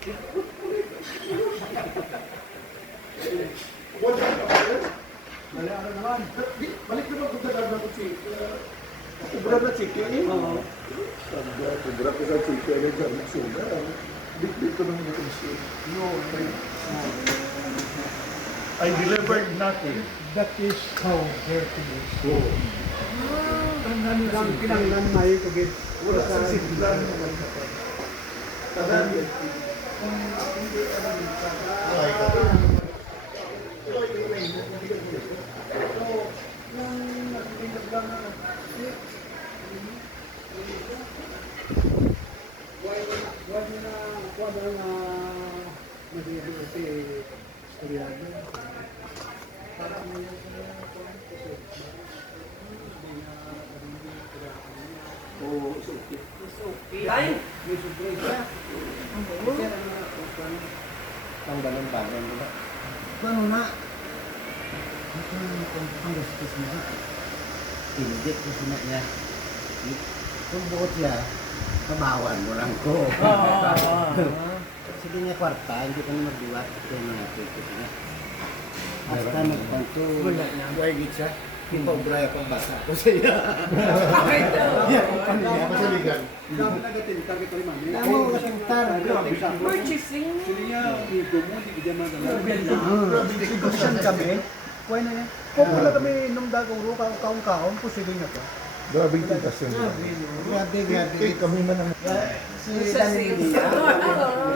Balik naman kung talaga ng chicken. Kubra na chicken. Oo. Kubra ko sa chicken. Ano dyan? Nagsuga. Bit-bit ko naman ito siya. No. I delivered nothing. That is how dirty is. Oo. Ang kinanglan may kagit. Wala sa siglan. Tadan. Ang balon-balon nila. Paano na? Ang gastos na. Hindi ko sina niya. Kung buot siya, kabawan mo lang ko. Sige niya kwarta, hindi ko na magdiwat. Kaya mga pwede niya. Hasta nagpanto. Wala na. Why git siya? Ipaubray ako basa ko siya. Masaligan. Dami na gatin, target ko rin man. Ako kasing tar. Purchasing. Ikusan kami. Kuha na yan. Kung wala kami nung dagong ruka o kaong-kaong, posible na to. Grabe yung titasyon. Grabe. Kami man ang... Si Dani Minia.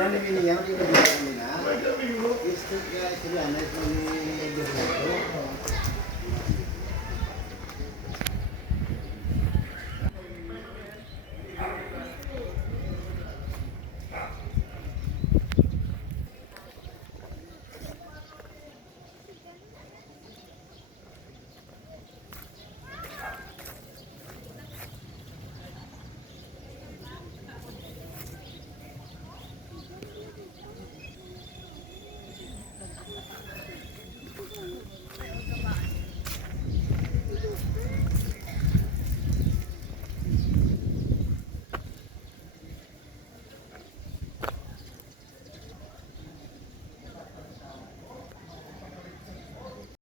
Dani Minia, hindi ko dito nila. Gusto kaya sila na ito ni Eduardo.